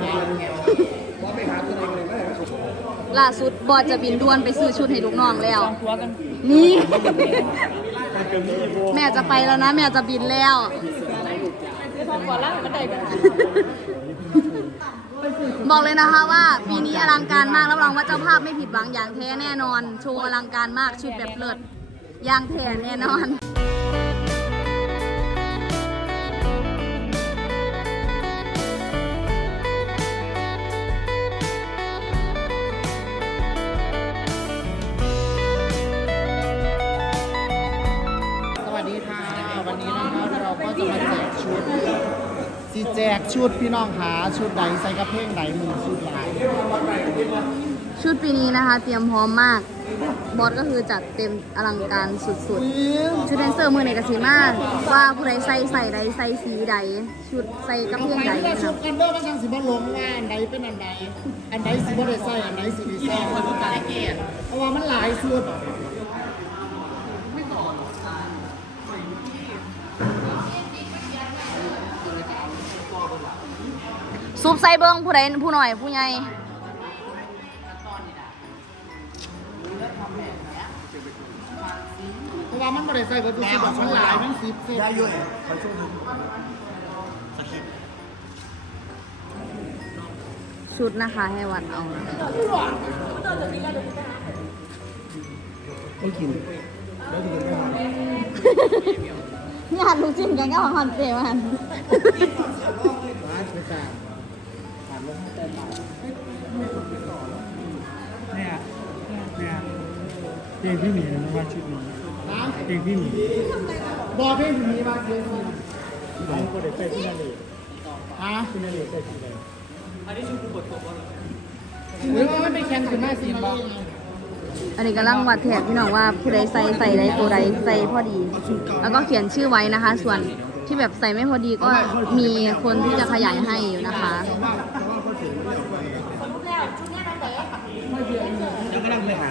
หาล่าสุดบอสจะบินด่วนไปซื้อชุดให้ลูกน้องแล้วหัวกันนี่ แม่จะไปแล้วนะ แม่จะบินแล้วทองก่อนล่างมันได้กันบอกเลยนะคะว่าปีนี้อลังการมากรับรองว่าเจ้าภาพไม่ผิดหวังอย่างแท้แน่นอน โชว์อลังการมากชุดแบบเลิศอย่างแท้แน่นอน แจกชุดพี่น้องหาชุดไหนใส่กระเพงไหนมือชุดลายชุดปีนี้นะคะ เตรียมพร้อมมาก บอสก็คือจัดเต็มอลังการสุดๆ ชุดแดนเซอร์มือในกระสีมาก ว่าผู้ใดใส่ใส่ใดใส่สีใด ชุดใส่กระเพียงใดไม่ได้นะคชุรัดบกันเด้อว่าจังสิบ่ลงว่าอันใดเป็นอันใดอันใดสิบ่ได้ใส่อันใดสิได้ใส่เพราะว่ามันหลายชุด ใส่เบิ้งผู้ใดผู้หน่อยผู้ใหญ่เพราะว่ามันบ่ได้ใส่เบ่ทุกชุดแบบมันหลายมันสิบเซตชุดนะคะให้วัดเอาไม่กินแล้วถึงจะไม่นี่หันลูกจิ้นกันก็ของหันเสียมันร้านไม่ก เพลงพี่หมีนะว่าชุดนี้เพลงพี่หมีบอกเพลงนี้ว่าเสียงนี้น้องก็ได้ใส่ที่นาเลฮะที่นาเลใส่สีแดงหรือว่ามันไปแข่งขึ้นมาสิบ่อันนี้กำลังวัดแถบพี่น้องว่าผู้ใดใส่ใส่ใดตัวใดใส่พอดี แล้วก็เขียนชื่อไว้นะคะ ส่วนที่แบบใส่ไม่พอดีก็มีคนที่จะขยายให้อยู่นะคะ ยังกำลังไปหา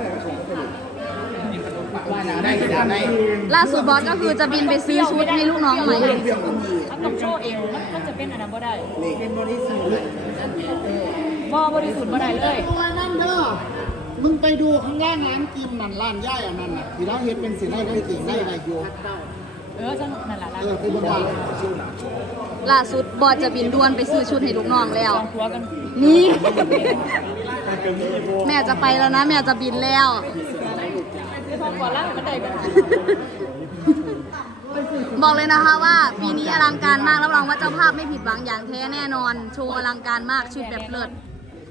าสุดบอสก็คือจะบินไปซื้อชุดให้ลูกน้องใหม่ถ้าต้องโชว์เองมันมันจะเป็นอันนั้นบ่ได้เป็นบริสุทธิ์บ่บริสุทธิ์บ่ได้เลยตัวนั่นเด้อมึงไปดูข้างล่างร้านกิมนั่นร้านย่ายอันนั้นน่ะที่เราเห็นเป็นสิได้ได้จริงได้อะไรอยู่เออสนุกนั่นแหละเออไปเบนบ้านล่าสุดบอสจะบินด่วนไปซื้อชุดให้ลูกน้องแล้วหัวกันนี่ แม่จะไปแล้วนะ แม่จะบินแล้ว ทองก่อนล่างมันได้กันบอกเลยนะคะว่าปีนี้อลังการมากรับรองว่าเจ้าภาพไม่ผิดหวังอย่างแท้แน่นอน โชว์อลังการมากชุดแบบเลิศ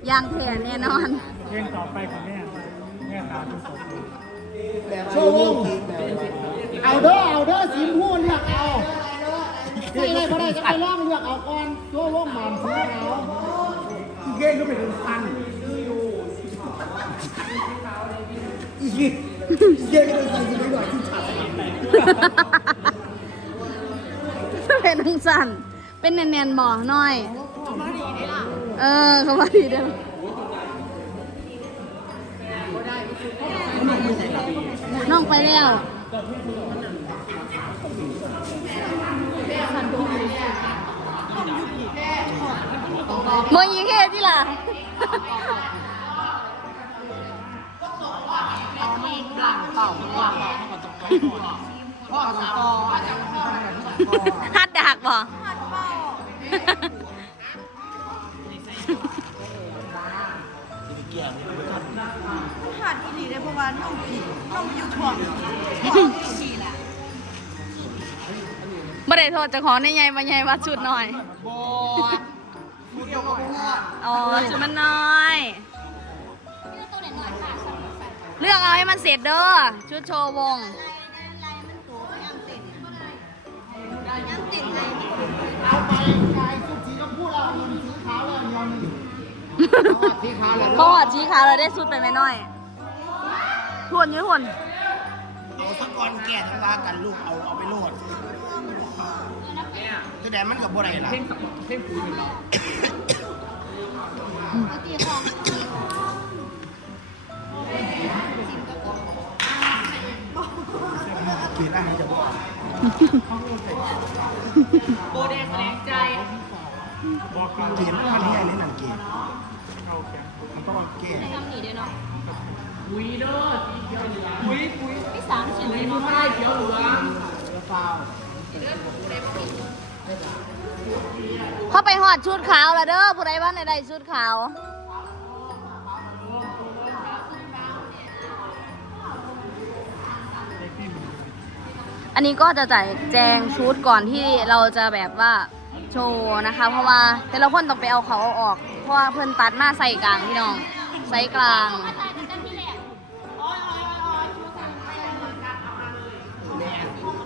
อย่างแท้แน่นอนเพลงต่อไปของแม่แม่ตาทุกคนโชว์วงเอาเด้อเอาเด้อสีม่วงเลือกเอาใส่ได้ก็ได้จะไปล่องเลือกเอาก่อนโชว์วงหมันสีขาวเก้ก็เป็นพันอีก เก้ก็เป็นใส่สีเหลืองที่ชัดเป็นทั้งสั่น เป็นแนนๆบ่อหน่อย เออเขาว่าดีเด้อน้องไปแล้วเมื่อกี้แค่ที่ล่ะ พ่อจังพ่อฮัดดักบ่ขาดอีหลีได้เพราะว่าน้องผีน้องอยู่ถ่วงฉี่แหละไม่ได้โทษจะขอในใหญ่มาใหญ่ว่าชุดหน่อยบ่อ๋อชุดมันน้อย เลือกเอาให้มันเสร็จเด้อชุดโชว์วง เอาไปกายสุดสีชมพูเราเอาเงินสีขาวแล้วยอมหนึ่งเอาสีขาวเลยเพราะว่าชี้ขาเราได้สุดไปไม่น้อยทวนอยื้อทวนเอาสักก่อนแก่ทั้งว่ากันลูกเอาเอาไปโลดแสดงมันกับบ่ได้ล่ะกิ กินมันที่อันนี้หนังกินเข้าแก๊งมันต้องแก่ทำหนีด้วยเนาะวีเดอร์สีเขียวเหลืองวีวีพี่สามชิ้นเลยมาให้เขียวเหลืองเข้าไปหอดชุดขาวแล้วเด้อผู้ใดว่าในใดชุดขาวอันนี้ก็จะจ่ายแจงชุดก่อนที่เราจะแบบว่า โชว์นะคะ เพราะว่าแต่ละคนต้องไปเอาเขาเอาออก เพราะว่าเพื่อนตัดมาใส่กลางพี่น้องใส่กลาง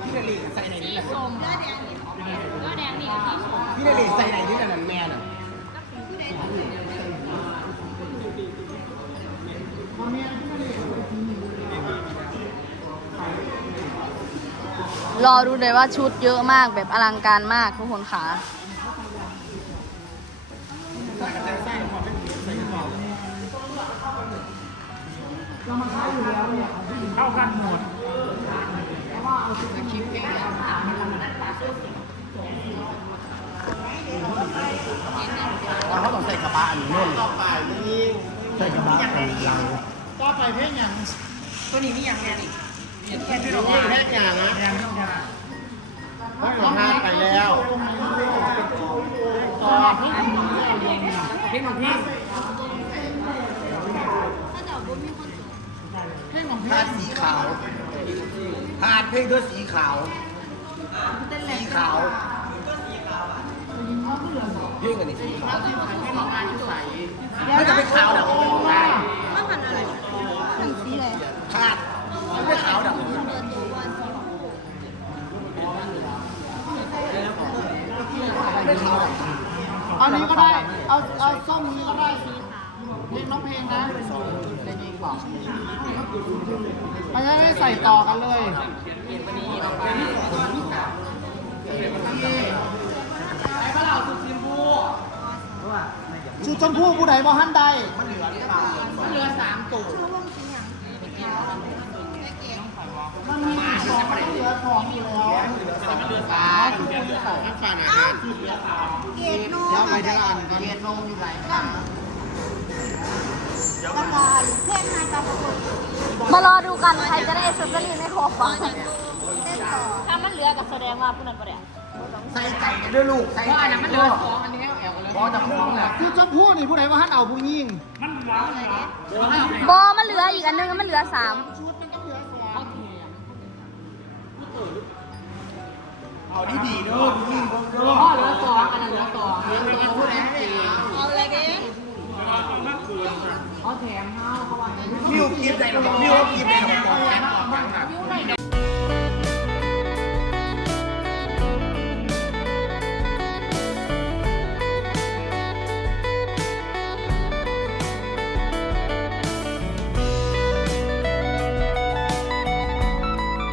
พี่นาลีใส่ไหนนี่แหละส้มก็แดงนี่ก็แดงนี่กับพี่ชมพี่นาลีใส่ไหนนี่แหละแรอดูเลยว่าชุดเยอะมากแบบอลังการมากทุกคนค่ะเข้ากันหมดเราเขาต้องใส่กระบะอันนี้นู่นต่อไปนี่ใส่กระบะอันเราต่อไปเพลงอย่างตัวนี้มีอย่างแม่ นี่เพลงอย่างนะแดงต้องยาต้องหลงหน้าไปแล้วต่อเพลงอย่างเพลงของพี่พลงของหาดสีขาวหาดเพลงด้วยสีขาว สีขาวเพลงอันนี้สีขาวมันจะเป็นขาวดำ มันหันอะไรหันสีอะไร ขาดมันไม่ขาวดำ เอานี้ก็ได้ เอาเอาส้มนี้ก็ได้เพลงน้องเพลงนะในนี้บอกมันจะได้ใส่ต่อกันเลยไอ้พระเหล่าสุดชุดชมพูผู้ใดบ่ฮันใดมันเหลือหรือเปล่ามันเหลือสามตัว มันมีสองมันเหลือสองอยู่แล้วมันเหลือสามมันเหลือสามมันฝาอาหารเกตโนเดี๋ยวไปที่ร้านกันเย็นลอยู่ไหนแล้วก็เพื่อนมาตามประกบมารอดูกันใครจะได้เอเซอรี่ไม่ครบบ้างถ้ามันเหลือกับแสดงว่าผู้นั้นประเดี๋ยวใส่ไก่กันด้วยลูกใส่ไก่มันเหลือสองอันนี้แอลเลยพอจะพ้องแหละคือชมพู่นี่ผู้ใดว่าฮันเอาผู้ยิงมันเหลือไงบอมันเหลืออีกอันนึงมันเหลือสามชุด เอาดีดีเด้อดีๆเด้อพ่อเหลือสองอันนั้นเหลือสองเหลือสองผู้ใดให้เอาเอาเลยดิเขาแถมห้าเขาว่ามิวกิฟต์ได้หรอมิวกิฟต์ได้หรอ